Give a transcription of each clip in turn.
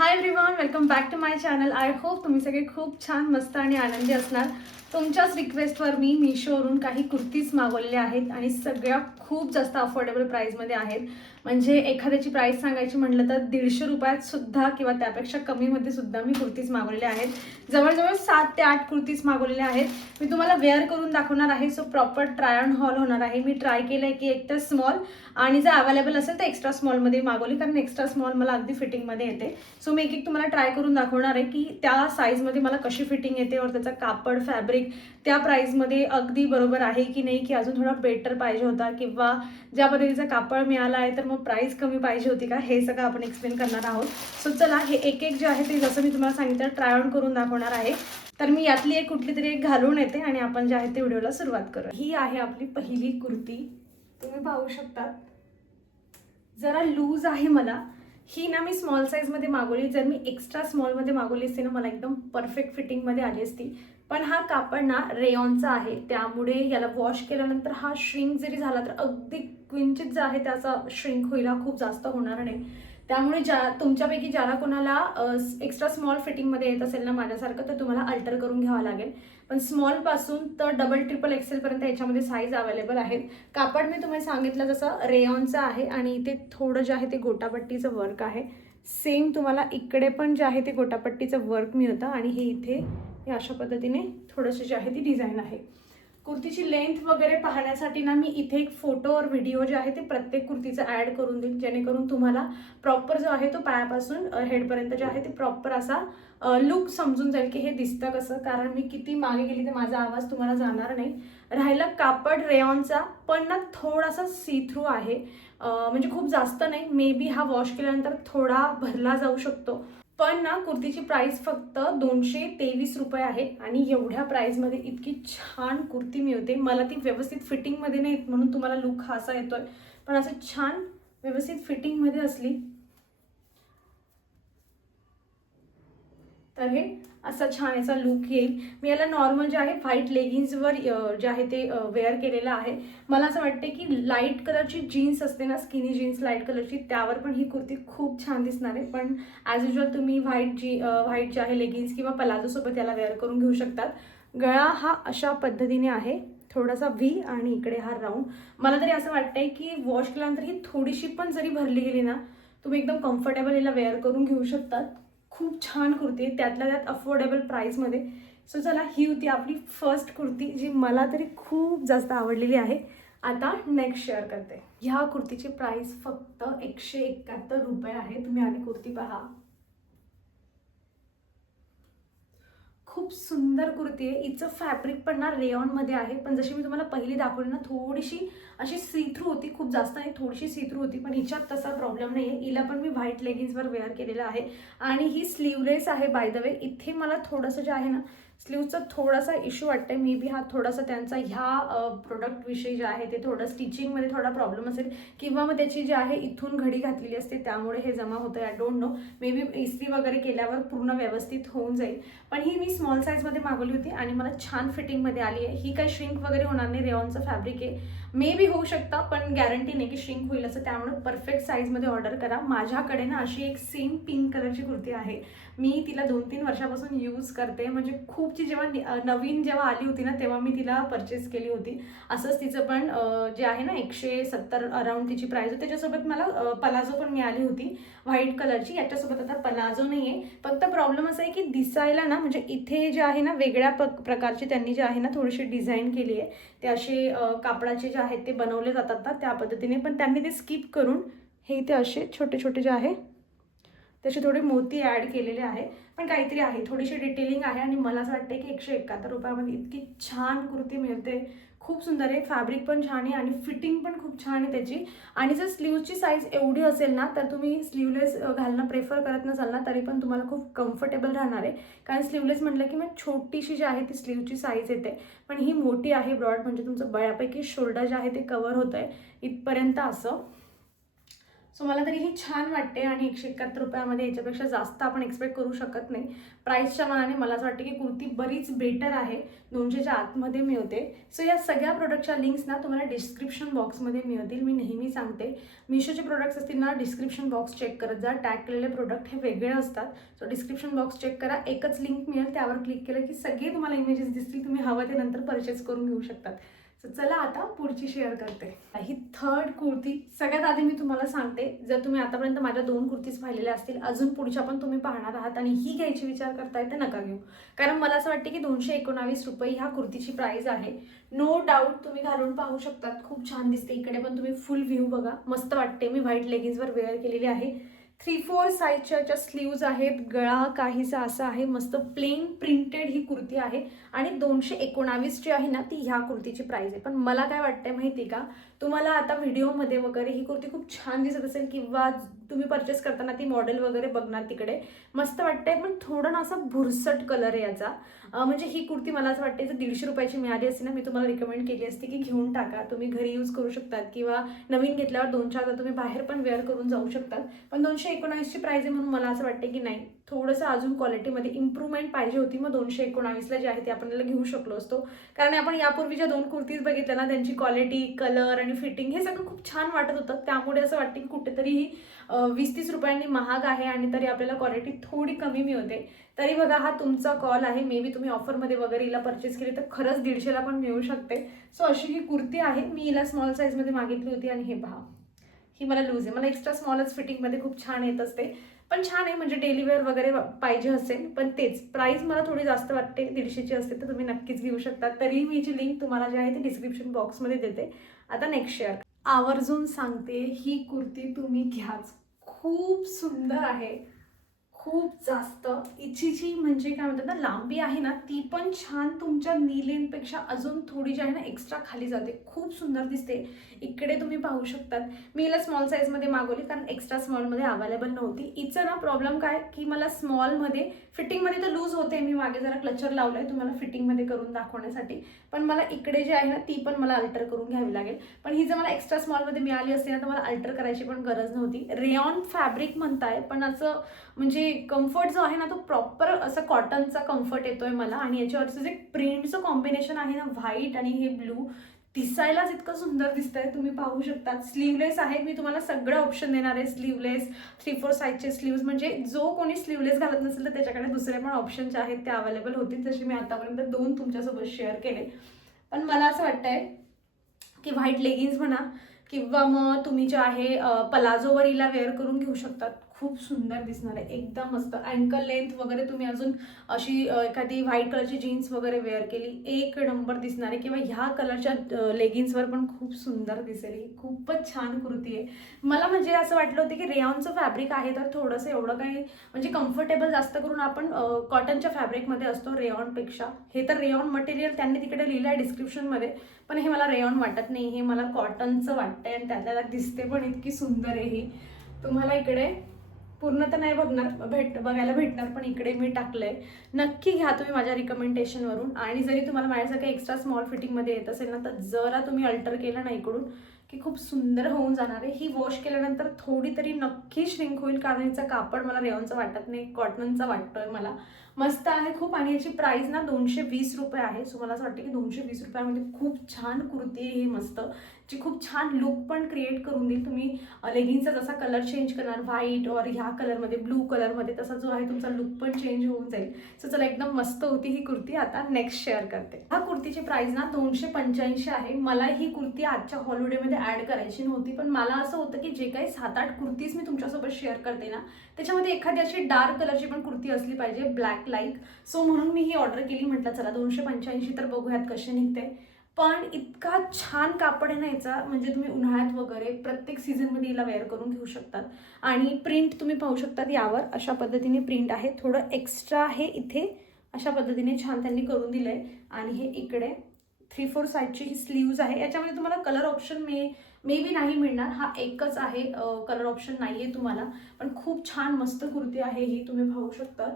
High everyone, welcome back to my channel. I hope तुम्ही सगळे खूप छान, मस्त आणि आनंदी असणार. तुमच्याच रिक्वेस्टवर मी मीशोवरून काही कुर्तीज मागवलेल्या आहेत आणि सगळ्या खूप जास्त अफोर्डेबल प्राईसमध्ये आहेत. म्हणजे एखाद्याची प्राईस सांगायची म्हटलं तर 150 रुपयात सुद्धा किंवा त्यापेक्षा कमीमध्ये सुद्धा मी कुर्तीज मागवलेल्या आहेत. जवळजवळ 7 ते 8 कुर्तीज मागवलेल्या आहेत. मी तुम्हाला वेअर करून दाखवणार आहे. So proper try on hall होणार आहे. मी ट्राय केलं आहे की एक तर स्मॉल आणि जर अवेलेबल असेल तर एक्स्ट्रा स्मॉलमध्ये मागवली, कारण एक्स्ट्रा स्मॉल मला अगदी फिटिंगमध्ये येते. सो मी एक तुम्हाला ट्राय करून दाखवणार आहे की त्या साईजमध्ये मला कशी फिटिंग येते और त्याचा कापड फॅब्रिक त्या प्राईसमध्ये अगदी बरोबर आहे की नाही, की अजून थोडा बेटर पाहिजे होता किंवा ज्या पद्धतीचा कापड मिळाला आहे तर मग प्राईस कमी पाहिजे होती का, हे सगळं आपण एक्सप्लेन करणार आहोत. सो चला, हे एक एक जे आहे ते जसं मी तुम्हाला सांगितलं ट्राय ऑन करून दाखवणार आहे. तर मी यातली एक कुठली तरी एक घालून येते आणि आपण जे आहे ते व्हिडिओला सुरुवात करू. ही आहे आपली पहिली कुर्ती. तुम्ही पाहू शकता जरा लूज आहे. मला ही ना मी स्मॉल साईजमध्ये मागवली. जर मी एक्स्ट्रा स्मॉलमध्ये मागवली असती ना मला एकदम परफेक्ट फिटिंगमध्ये आली असती. पण हा कापड ना रेयॉनचा आहे, त्यामुळे याला वॉश केल्यानंतर हा श्रिंक जरी झाला तर अगदी क्विंचित जे आहे त्याचा श्रिंक होईल, खूप जास्त होणार नाही. त्यामुळे तुमच्यापैकी ज्याला कोणाला एक्स्ट्रा स्मॉल फिटिंगमध्ये येत असेल ना माझ्यासारखं, तर तुम्हाला अल्टर करून घ्यावं लागेल. पण स्मॉलपासून तर डबल ट्रिपल एक्सेलपर्यंत याच्यामध्ये साईज अवेलेबल आहेत. कापड मी तुम्हाला सांगितलं जसं रेयॉनचं आहे आणि इथे थोडं जे आहे ते गोटापट्टीचं वर्क आहे. सेम तुम्हाला इकडे पण जे आहे ते गोटापट्टीचं वर्क मिळतं आणि हे इथे हे अशा पद्धतीने थोडंसं जे आहे ती डिझाईन आहे. कुर्तीची लेंथ वगैरे पाहण्यासाठी ना मी इथे एक फोटो और व्हिडिओ जे आहे ते प्रत्येक कुर्तीचं ॲड करून देईन, जेणेकरून तुम्हाला प्रॉपर जो आहे तो पायापासून हेडपर्यंत जे आहे ते प्रॉपर असा लुक समजून जाईल की हे दिसतं कसं. कारण मी किती मागे गेली तर माझा आवाज तुम्हाला जाणार नाही. राहिला कापड रेयॉनचा, पण ना थोडासा सी थ्रू आहे. म्हणजे खूप जास्त नाही, मे बी हा वॉश केल्यानंतर थोडा भरला जाऊ शकतो. पण ना कुर्तीची प्राइस फक्त 223 रुपये आहे आणि एवढ्या प्राईसमध्ये इतकी छान कुर्ती मिळते. मला ती व्यवस्थित फिटिंगमध्ये नाही म्हणून तुम्हाला लुक हा असा येतोय, पण असं छान व्यवस्थित फिटिंगमध्ये असली तर हे असा छान याचा लुक येईल. मी याला नॉर्मल जे आहे व्हाईट लेगिन्सवर जे आहे ते वेअर केलेलं आहे. मला असं वाटते की लाईट कलरची जीन्स असते ना, स्किनी जीन्स लाईट कलरची, त्यावर पण ही कुर्ती खूप छान दिसणार आहे. पण ॲज युजल तुम्ही व्हाईट जे आहे लेगिन्स किंवा पलाझोसोबत याला वेअर करून घेऊ शकतात. गळा हा अशा पद्धतीने आहे, थोडासा व्ही आणि इकडे हा राऊंड. मला तरी असं वाटतंय की वॉश केल्यानंतर ही थोडीशी पण जरी भरली गेली ना, तुम्ही एकदम कम्फर्टेबल याला वेअर करून घेऊ शकतात. खूप छान कुर्ती आहे, त्यातल्या त्यात अफोर्डेबल प्राईसमध्ये. सो चला, ही होती आपली फर्स्ट कुर्ती जी मला तरी खूप जास्त आवडलेली आहे. आता नेक्स्ट शेअर करते. ह्या कुर्तीची प्राईस फक्त 171 रुपये आहे. तुम्ही आधी कुर्ती पहा. खूप सुंदर कुर्ती आहे. हिचं फॅब्रिक पण ना रेयॉनमध्ये आहे, पण जशी मी तुम्हाला पहिली दाखवली ना थोडीशी अशी सी थ्रू होती, खूप जास्त नाही, थोडीशी सी थ्रू होती. पण हिच्यात तसा प्रॉब्लेम नाही आहे. हिला पण मी व्हाईट लेगिन्सवर वेअर केलेलं आहे आणि ही स्लीवलेस आहे. बाय द वे, इथे मला थोडंसं जे आहे ना स्लीवचा थोडासा इश्यू वाटतंय. मे बी हा थोडासा त्यांचा ह्या प्रोडक्टविषयी जे आहे ते थोडं स्टिचिंगमध्ये थोडा प्रॉब्लेम असेल किंवा मग त्याची जी आहे इथून घडी घातलेली असते त्यामुळे हे जमा होतं. I don't know, may be इस्त्री वगैरे केल्यावर पूर्ण व्यवस्थित होऊन जाईल. पण ही मी स्मॉल साईजमध्ये मागवली होती आणि मला छान फिटिंगमध्ये आली आहे. ही काही श्रिंक वगैरे होणार नाही, रेयॉनचं फॅब्रिक आहे. मे बी होऊ शकता, पण गॅरंटी नाही की श्रिंक होईल असं. त्यामुळे परफेक्ट साईजमध्ये ऑर्डर करा. माझ्याकडे ना अशी एक सेम पिंक कलरची कुर्ती आहे. मी तिला 2-3 वर्षापासून यूज करते. म्हणजे खूपची जेव्हा नवीन जेव्हा आली होती ना तेव्हा मी तिला परचेस केली होती. असंच तिचं पण जे आहे ना 170 अराउंड तिची प्राईस होती. त्याच्यासोबत मला पलाझो पण मिळाली होती व्हाईट कलरची. याच्यासोबत आता पलाझो नाही आहे. फक्त प्रॉब्लेम असा आहे की दिसायला ना, म्हणजे इथे जे आहे ना वेगळ्या प्रकारची त्यांनी जे आहे ना थोडीशी डिझाईन केली आहे. ते असे कापडाचे जे आहेत ते बनवले जातात ना त्या पद्धतीने, पण त्यांनी ते स्किप करून हे इथे असे छोटे छोटे जे आहे त्याचे थोडे मोती ॲड केलेले आहे. पण काहीतरी आहे, थोडीशी डिटेलिंग आहे आणि मला असं वाटतं की 171 रुपयामध्ये इतकी छान कुर्ती मिळते. खूप सुंदर आहे, फॅब्रिक पण छान आहे आणि फिटिंग पण खूप छान आहे त्याची. आणि जर स्लीवची साईज एवढी असेल ना तर तुम्ही स्लीवलेस घालणं प्रेफर करत नसाल ना तरी पण तुम्हाला खूप कम्फर्टेबल राहणार आहे. कारण स्लीवलेस म्हटलं की मग छोटीशी जी आहे ती स्लीवची साईज येते, पण ही मोठी आहे ब्रॉड, म्हणजे तुमचं बऱ्यापैकी शोल्डर जे आहे ते कव्हर होतं आहे इथपर्यंत असं. सो मला तरी ही छान वाटते आणि 171 रुपयामध्ये याच्यापेक्षा जास्त आपण एक्सपेक्ट करू शकत नाही. प्राईसच्या मानाने मला असं वाटतं की कुर्ती बरीच बेटर आहे. 200च्या आतमध्ये मिळते. सो या सगळ्या प्रोडक्टच्या लिंक्स ना तुम्हाला डिस्क्रिप्शन बॉक्समध्ये मिळतील. मी नेहमी सांगते, मिशोचे प्रोडक्ट्स असतील ना, डिस्क्रिप्शन बॉक्स चेक करत जा. टॅग केलेले प्रोडक्ट हे वेगळे असतात. सो डिस्क्रिप्शन बॉक्स चेक करा. एकच लिंक मिळेल, त्यावर क्लिक केलं की सगळे तुम्हाला इमेजेस दिसतील. तुम्ही हवं ते नंतर परचेस करून घेऊ शकतात. सो चला आता पुढची शेअर करते. ही थर्ड कुर्ती. सगळ्यात आधी मी तुम्हाला सांगते, जर तुम्ही आतापर्यंत माझ्या 2 कुर्तीज पाहिलेल्या असतील, अजून पुढच्या पण तुम्ही पाहणार आहात आणि ही घ्यायची विचार करताय तर नका घेऊ. कारण मला असं वाटते की 219 रुपये ह्या कुर्तीची प्राइस आहे. नो डाऊट तुम्ही घालून पाहू शकतात, खूप छान दिसते. इकडे पण तुम्ही फुल व्ह्यू बघा, मस्त वाटते. मी व्हाईट लेगिन्सवर वेअर केलेली आहे. 3/4 साईजच्या स्लीव्ज आहेत. गळा काहीसा असा आहे, मस्त प्लेन प्रिंटेड ही कुर्ती आहे आणि 219 जी आहे ना, ती ह्या कुर्तीची प्राइस आहे. पण मला काय वाटतंय माहिती का, तुम्हाला आता व्हिडिओमध्ये वगैरे ही कुर्ती खूप छान दिसत असेल किंवा तुम्ही परचेस करताना ती मॉडेल वगैरे बघणार, तिकडे मस्त वाटतंय. पण थोडं ना असा भुरसट कलर आहे याचा. म्हणजे ही कुर्ती मला असं वाटते जर 150 रुपयाची मिळाली असती ना, मी तुम्हाला रिकमेंड केली असती की घेऊन टाका, तुम्ही घरी यूज करू शकतात किंवा नवीन घेतल्यावर 2-4 तुम्ही बाहेर पण वेअर करून जाऊ शकतात. पण 219ची प्राइस आहे म्हणून मला असं वाटते की नाही, थोडंसं अजून क्वालिटीमध्ये इम्प्रूव्हमेंट पाहिजे होती. मग 219ला जे आहे ते आपल्याला घेऊ शकलो असतो. कारण आपण यापूर्वी ज्या 2 कुर्तीज बघितल्या ना, त्यांची क्वालिटी, कलर आणि फिटिंग हे सगळं खूप छान वाटत होतं. त्यामुळे असं वाटतं की कुठेतरी ही 20-30 रुपयांनी महाग आहे आणि तरी आपल्याला क्वालिटी थोडी कमी मिळते. तरी बघा, हा तुमचा कॉल आहे. मे बी तुम्ही ऑफरमध्ये वगैरे हिला परचेस केली तर खरंच 150ला पण मिळू शकते. सो अशी ही कुर्ती आहे. मी हिला स्मॉल साईजमध्ये मागितली होती आणि हे पहा, ही मला लूज आहे. मला एक्स्ट्रा स्मॉलच फिटिंगमध्ये खूप छान येत असते. पण छान आहे, म्हणजे डेली वेअर वगैरे पाहिजे असेल. पण तेच प्राइस मला थोडी जास्त वाटते. 150ची असते तर तुम्ही नक्कीच घेऊ शकता. तरी मी जी लिंक तुम्हाला जी आहे ती डिस्क्रिप्शन बॉक्समध्ये देते. आता नेक्स्ट शेअर आवर्जून सांगते, ही कुर्ती तुम्ही घ्याच. खूप सुंदर आहे, खूप जास्त. हिची म्हणजे काय म्हणतात ना, लांबी आहे ना, ती पण छान तुमच्या नी लेंथपेक्षा अजून थोडी जी आहे ना एक्स्ट्रा खाली जाते. खूप सुंदर दिसते. इकडे तुम्ही पाहू शकतात. मी हिला स्मॉल साईजमध्ये मागवली कारण एक्स्ट्रा स्मॉलमध्ये अवेलेबल नव्हती. हिचं ना प्रॉब्लेम काय की मला स्मॉलमध्ये फिटिंगमध्ये तर लूज होते. मी मागे जरा क्लचर लावलंय तुम्हाला फिटिंगमध्ये करून दाखवण्यासाठी. पण मला इकडे जे आहे ना, ती पण मला अल्टर करून घ्यावी लागेल. पण ही जर मला एक्स्ट्रा स्मॉलमध्ये मिळाली असते ना, तर मला अल्टर करायची पण गरज नव्हती. रेयॉन फॅब्रिक म्हणताय, पण असं म्हणजे कम्फर्ट जो आहे ना, तो प्रॉपर असं कॉटनचा कम्फर्ट येतोय मला. आणि याच्यावरचं जे प्रिंटचं कॉम्बिनेशन आहे ना, व्हाईट आणि हे ब्लू, दिसायलाच इतकं सुंदर दिसतंय. तुम्ही पाहू शकता. स्लीवलेस आहे. मी तुम्हाला सगळं ऑप्शन देणार आहे. स्लीवलेस, 3/4 साईजचे स्लीव्ज, म्हणजे जो कोणी स्लीवलेस घालत नसेल तर त्याच्याकडे दुसरे पण ऑप्शन जे आहेत ते अवेलेबल होतील. जसे मी आतापर्यंत 2 तुमच्यासोबत शेअर केले. पण मला असं वाटतंय की व्हाईट लेगिन्स म्हणा किंवा मग तुम्ही जे आहे पलाझोवर हिला वेअर करून घेऊ शकतात. खूप सुंदर दिसणार आहे, एकदम मस्त. अँकल लेंथ वगैरे तुम्ही अजून अशी एखादी व्हाईट कलरची जीन्स वगैरे वेअर केली, एक नंबर दिसणार आहे. किंवा ह्या कलरच्या लेगिन्सवर पण खूप सुंदर दिसेल. ही खूपच छान कुर्ती आहे. मला म्हणजे असं वाटलं होतं की रेयॉनचं फॅब्रिक आहे तर थोडंसं एवढं काही म्हणजे कम्फर्टेबल जास्त करून आपण कॉटनच्या फॅब्रिकमध्ये असतो रेयॉनपेक्षा. हे तर रेयॉन मटेरियल त्यांनी तिकडे लिहिलं आहे डिस्क्रिप्शनमध्ये, पण हे मला रेयॉन वाटत नाही. हे मला कॉटनचं वाटतंय आणि त्याला दिसते पण इतकी सुंदर आहे ही. तुम्हाला इकडे पूर्ण तर नाही बघायला भेटणार, पण इकडे मी टाकलंय. नक्की घ्या तुम्ही माझ्या रिकमेंडेशनवरून. आणि जरी तुम्हाला माझ्यासारखं एक्स्ट्रा स्मॉल फिटिंगमध्ये येत असेल ना, तर जरा तुम्ही अल्टर केलं ना इकडून की खूप सुंदर होऊन जाणार आहे. ही वॉश केल्यानंतर थोडी तरी नक्की श्रिंक होईल, कारण हिचा कापड मला रेयॉनचा वाटत नाही, कॉटनचा वाटतोय मला. मस्त आहे खूप. आणि याची प्राइस ना 220 रुपये आहे. सो मला असं वाटतं की 220 रुपयामध्ये खूप छान कुर्ती आहे ही, मस्त, जी खूप छान लुक पण क्रिएट करून देईल. तुम्ही लेगिन्सचा जसा कलर चेंज करणार व्हाईट और ह्या कलरमध्ये, ब्लू कलरमध्ये, तसा जो आहे तुमचा लुक पण चेंज होऊन जाईल. सो चला, एकदम मस्त होती ही कुर्ती. आता नेक्स्ट शेअर करते. ह्या कुर्तीची प्राइस ना 285 आहे. मला ही कुर्ती आजच्या हॉलिडेमध्ये ऍड करायची नव्हती, पण मला असं होतं की जे काही 7-8 कुर्तीज मी तुमच्यासोबत शेअर करते ना, त्याच्यामध्ये एखादी अशी डार्क कलरची पण कुर्ती असली पाहिजे, ब्लॅक लाईक. सो म्हणून मी ही ऑर्डर केली. म्हटलं चला 285 तर बघूयात कसे निघते. पण इतका छान कापड आहे ना याचा, म्हणजे तुम्ही उन्हाळ्यात वगैरे प्रत्येक सीझनमध्ये हिला वेअर करून घेऊ शकतात. आणि प्रिंट तुम्ही पाहू शकतात, यावर अशा पद्धतीने प्रिंट आहे. थोडं एक्स्ट्रा आहे इथे, अशा पद्धतीने छान त्यांनी करून दिलंय. आणि हे इकडे 3/4 साईजची ही स्लीव्ज आहे. याच्यामध्ये तुम्हाला कलर ऑप्शन मे बी नाही मिळणार. हा एकच आहे, कलर ऑप्शन नाही आहे तुम्हाला. पण खूप छान मस्त कुर्ती आहे ही, तुम्ही पाहू शकता.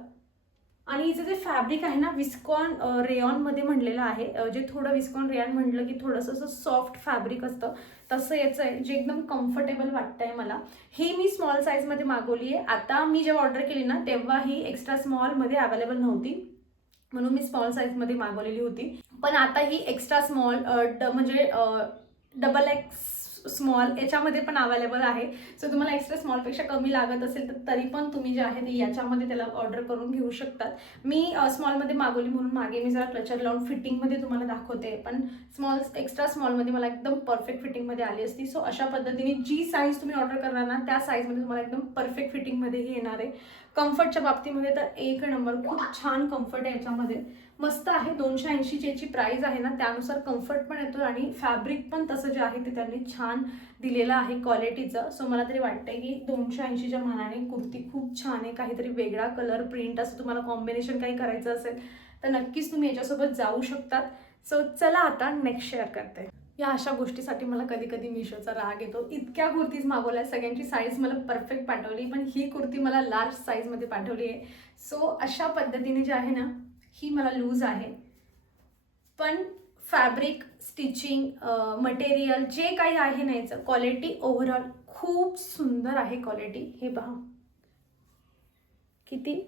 आणि हिचं जे फॅब्रिक आहे ना विस्कॉन रेयॉनमध्ये म्हणलेलं आहे. जे थोडं विस्कॉन रेयॉन म्हटलं की थोडंसं असं सॉफ्ट फॅब्रिक असतं तसं याचं आहे, जे एकदम कम्फर्टेबल वाटतंय मला. ही मी स्मॉल साईजमध्ये मागवली आहे. आता मी जेव्हा ऑर्डर केली ना तेव्हा ही एक्स्ट्रा स्मॉलमध्ये अवेलेबल नव्हती, म्हणून मी स्मॉल साईजमध्ये मागवलेली होती. पण आता ही एक्स्ट्रा स्मॉल म्हणजे डबल एक्स स्मॉल याच्यामध्ये पण अवेलेबल आहे. सो तुम्हाला एक्स्ट्रा स्मॉलपेक्षा कमी लागत असेल तर तरी पण तुम्ही जे आहे ते याच्यामध्ये त्याला ऑर्डर करून घेऊ शकतात. मी स्मॉलमध्ये मागवली म्हणून मागे मी जरा क्लचर लावून फिटिंगमध्ये तुम्हाला दाखवते, पण एक्स्ट्रा स्मॉलमध्ये मला एकदम परफेक्ट फिटिंगमध्ये आली असती. सो अशा पद्धतीने जी साईज तुम्ही ऑर्डर करणार ना त्या साईजमध्ये तुम्हाला एकदम परफेक्ट फिटिंगमध्येही येणार आहे. कम्फर्टच्या बाबतीमध्ये तर एक नंबर, खूप छान कम्फर्ट आहे याच्यामध्ये, मस्त आहे. 280 याची प्राइस आहे ना त्यानुसार कम्फर्ट पण येतो आणि फॅब्रिक पण तसं जे आहे ते त्यांनी छान दिलेलं आहे क्वालिटीचं. सो मला तरी वाटतंय की 280च्या मानाने कुर्ती खूप छान आहे. काहीतरी वेगळा कलर प्रिंट असं तुम्हाला कॉम्बिनेशन काही करायचं असेल तर नक्कीच तुम्ही याच्यासोबत जाऊ शकतात. सो चला आता नेक्स्ट शेअर करते. या अशा गोष्टीसाठी मला कधी कधी मिशोचा राग येतो. इतक्या कुर्तीज मागवल्या, सगळ्यांची साईज मला परफेक्ट पाठवली, पण ही कुर्ती मला लार्ज साईजमध्ये पाठवली आहे. सो अशा पद्धतीने जे आहे ना ही मला लूज आहे, पण फॅब्रिक, स्टिचिंग, मटेरियल जे काही आहे ना याचं क्वालिटी ओव्हरऑल खूप सुंदर आहे. क्वालिटी हे पहा किती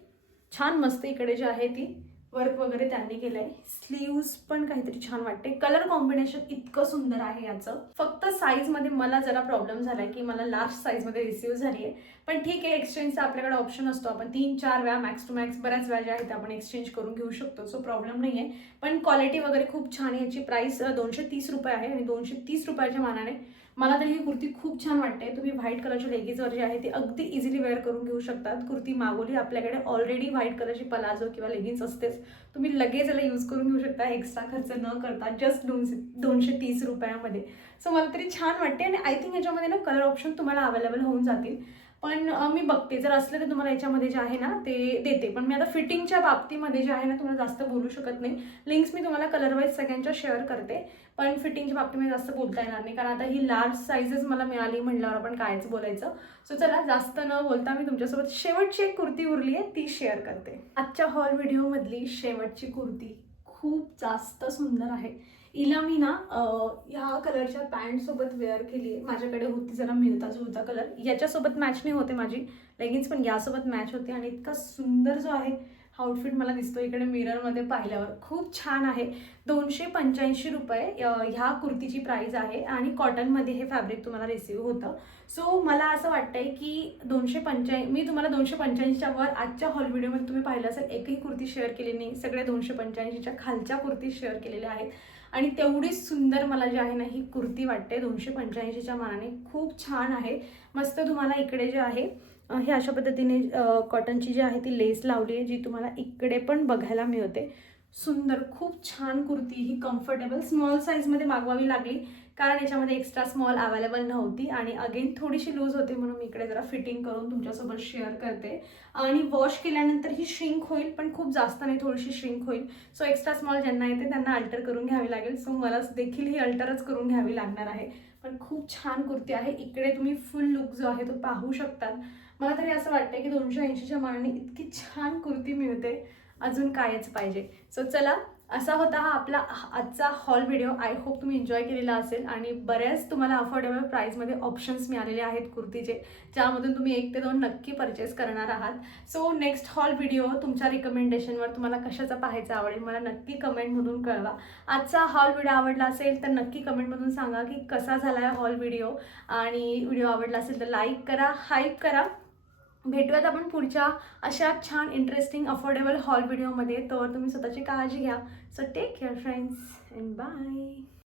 छान, मस्त. इकडे जे आहे ती वर्क वगैरे त्यांनी केलं आहे. स्लीव्स पण काहीतरी छान वाटते. कलर कॉम्बिनेशन इतकं सुंदर आहे याचं. फक्त साईजमध्ये मला जरा प्रॉब्लेम झाला आहे की मला लार्ज साईजमध्ये रिसीव झाली आहे, पण ठीक आहे, एक्सचेंजचा आपल्याकडे ऑप्शन असतो. आपण 3-4 वेळा मॅक्स टू मॅक्स बऱ्याच वेळा ज्या आहेत आपण एक्सचेंज करून घेऊ शकतो. सो प्रॉब्लेम नाही आहे. पण क्वालिटी वगैरे खूप छान आहे. याची प्राईस 230 रुपये आहे आणि 230 रुपयाच्या मानाने मला तरी ही कुर्ती खूप छान वाटते. तुम्ही व्हाईट कलरच्या लेगीजवर जे आहे ती अगदी इझिली वेअर करून घेऊ शकतात. कुर्ती मागवली, आपल्याकडे ऑलरेडी व्हाईट कलरची पलाझो किंवा लेगिन्स असतेच, तुम्ही लगेच याला यूज करून घेऊ शकता एक्स्ट्रा खर्च न करता, जस्ट 230 रुपयामध्ये. सो मला तरी छान वाटते आणि आय थिंक याच्यामध्ये ना कलर ऑप्शन तुम्हाला अवेलेबल होऊन जातील. पण मी बघते, जर असलं तर तुम्हाला याच्यामध्ये जे आहे ना ते देते. पण मी आता फिटिंगच्या बाबतीमध्ये जे आहे ना तुम्हाला जास्त बोलू शकत नाही. लिंक्स मी तुम्हाला कलर वाईज सगळ्यांच्या शेअर करते, पण फिटिंगच्या बाबतीमध्ये जास्त बोलता येणार नाही, कारण आता ही लार्ज साईजच मला मिळाली म्हटल्यावर आपण कायच बोलायचं. सो चला जास्त न बोलता मी तुमच्यासोबत शेवटची एक कुर्ती उरली आहे ती शेअर करते. आजच्या हॉल व्हिडिओमधली शेवटची कुर्ती खूप जास्त सुंदर आहे. हिला मी ना ह्या कलरच्या पॅन्टसोबत वेअर केली आहे. माझ्याकडे होती जरा मिळता जुळता कलर, याच्यासोबत मॅच नाही होते माझी लेगिन्स, पण यासोबत मॅच होते आणि इतका सुंदर जो आहे आउटफिट मला दिसतो इकडे मिररमध्ये पाहिल्यावर, खूप छान आहे. 285 रुपये ह्या कुर्तीची प्राईस आहे आणि कॉटनमध्ये हे फॅब्रिक तुम्हाला रिसीव होतं. सो मला असं वाटतंय की 285, मी तुम्हाला 285च्या वर आजच्या हॉल व्हिडिओमध्ये तुम्ही पाहिलं असेल एकही कुर्ती शेअर केली नाही, सगळे 285च्या खालच्या कुर्ती शेअर केलेल्या आहेत आणि तेवढीच सुंदर मला जे आहे ना ही कुर्ती वाटते. 285च्या मानाने खूप छान आहे, मस्त. तुम्हाला इकडे जे आहे हे अशा पद्धतीने कॉटनची जी आहे ती लेस लावली आहे, जी तुम्हाला इकडे पण बघायला मिळते. सुंदर, खूप छान कुर्ती. ही कम्फर्टेबल स्मॉल साईजमध्ये मागवावी लागली कारण याच्यामध्ये एक्स्ट्रा स्मॉल अवेलेबल नव्हती आणि अगेन थोडीशी लूज होती, म्हणून मी इकडे जरा फिटिंग करून तुमच्यासोबत शेअर करते. आणि वॉश केल्यानंतर ही श्रिंक होईल, पण खूप जास्त नाही, थोडीशी श्रिंक होईल. सो एक्स्ट्रा स्मॉल ज्यांना येते त्यांना अल्टर करून घ्यावी लागेल. सो मला देखील ही अल्टरच करून घ्यावी लागणार आहे, पण खूप छान कुर्ती आहे. इकडे तुम्ही फुल लुक जो आहे तो पाहू शकतात. मला तरी असं वाटतं की 280च्या मानाने इतकी छान कुर्ती मिळते, अजून कायच पाहिजे. सो चला, असा होता हा आपला आजचा हॉल व्हिडिओ. आय होप तुम्ही एन्जॉय केलेला असेल आणि बऱ्याच तुम्हाला अफोर्डेबल प्राईसमध्ये ऑप्शन्स मिळालेले आहेत कुर्तीचे, ज्यामधून तुम्ही 1 ते 2 नक्की परचेस करणार आहात. सो नेक्स्ट हॉल व्हिडिओ तुमच्या रिकमेंडेशनवर तुम्हाला कशाचा पाहायचा आवडेल मला नक्की कमेंटमधून कळवा. आजचा हॉल व्हिडिओ आवडला असेल तर नक्की कमेंटमधून सांगा की कसा झाला आहे हॉल व्हिडिओ, आणि व्हिडिओ आवडला असेल तर लाईक करा, हाईप करा. भेटूयात आपण पुढच्या अशा छान इंटरेस्टिंग अफोर्डेबल हॉल व्हिडिओमध्ये. तर तुम्ही स्वतःची काळजी घ्या. So take care friends and bye.